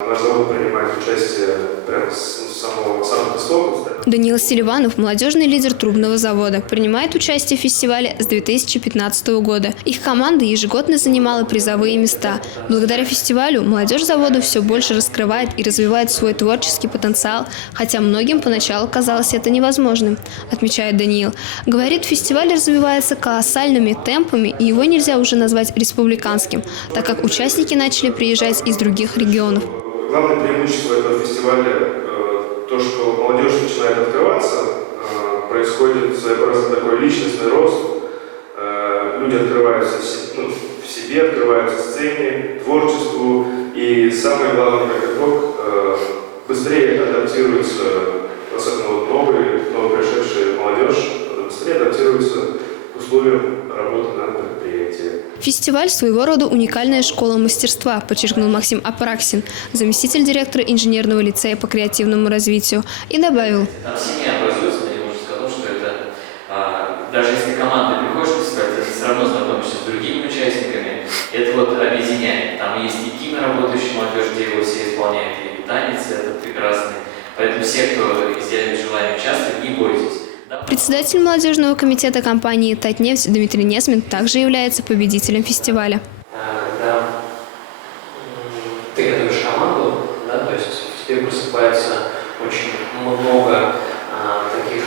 Наш завод принимает участие прямо с самого истока. Даниил Селиванов, молодежный лидер трубного завода, принимает участие в фестивале с 2015 года. Их команда ежегодно занимала призовые места. Благодаря фестивалю молодежь завода все больше раскрывает и развивает свой творческий потенциал, хотя многим поначалу казалось это невозможным, отмечает Даниил. Говорит, фестиваль развивается колоссальными темпами, и его нельзя уже назвать республиканским, так как участники начали приезжать из других регионов. Главное преимущество этого фестиваля то, что молодежь начинает открываться, происходит своеобразный такой личностный рост, люди открываются в себе, открываются сцене, творчеству, и самое главное, как итог, быстрее адаптируется, особенно новопришедшая молодежь, быстрее адаптируется к условиям работы на предприятии. Фестиваль своего рода уникальная школа мастерства, подчеркнул Максим Апраксин, заместитель директора инженерного лицея по креативному развитию, и добавил. Там семья образуется, я уже сказал, что это, даже если команда приходит в фестиваль, ты все равно знакомишься с другими участниками, это вот объединяет. Там есть и киноработающая молодежь, где его все исполняют, и танец, это прекрасный. Поэтому все, кто изъявит желание участвовать, не бойтесь. Председатель молодежного комитета компании «Татнефть» Дмитрий Несмин также является победителем фестиваля. Когда ты готовишь команду, да, то есть в тебе просыпается очень много таких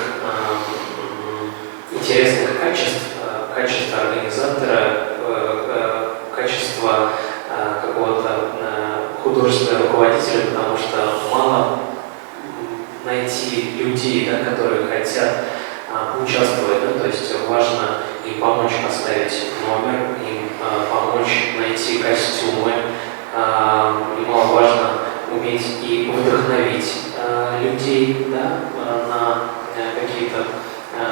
интересных качеств, качества организатора, качества какого-то художественного руководителя, потому что мало найти людей, да, которые хотят участвовать, да, то есть важно им помочь поставить номер, им помочь найти костюмы, немаловажно уметь и вдохновить людей, да, на какие-то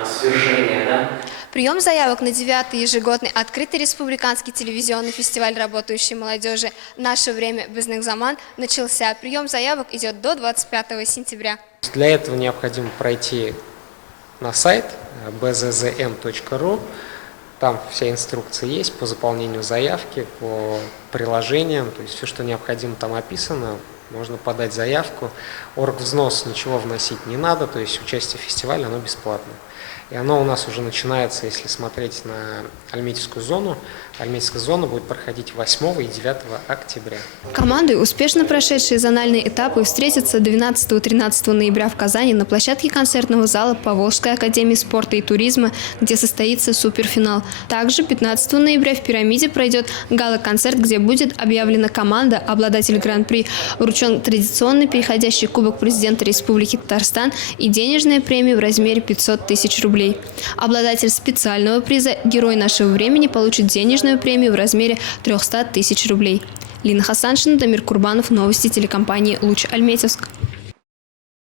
свершения, да. Прием заявок на 9-й ежегодный открытый республиканский телевизионный фестиваль работающей молодежи «Наше время Безнекзаман» начался. Прием заявок идет до 25 сентября. Для этого необходимо пройти на сайт bzzm.ru. Там вся инструкция есть по заполнению заявки, по приложениям, то есть все, что необходимо, там описано. Можно подать заявку. Оргвзнос ничего вносить не надо, то есть участие в фестивале, оно бесплатно. И оно у нас уже начинается, если смотреть на Альметьевскую зону. Альметьевская зона будет проходить 8 и 9 октября. Команды, успешно прошедшие зональные этапы, встретятся 12-13 ноября в Казани на площадке концертного зала Поволжской академии спорта и туризма, где состоится суперфинал. Также 15 ноября в «Пирамиде» пройдет гала-концерт, где будет объявлена команда, обладатель гран-при, вручен традиционный переходящий кубок президента Республики Татарстан и денежная премия в размере 500 тысяч рублей. Обладатель специального приза «Герой нашего времени» получит денежную премию в размере 300 тысяч рублей. Лина Хасаншина, Дамир Курбанов, новости телекомпании «Луч Альметьевск».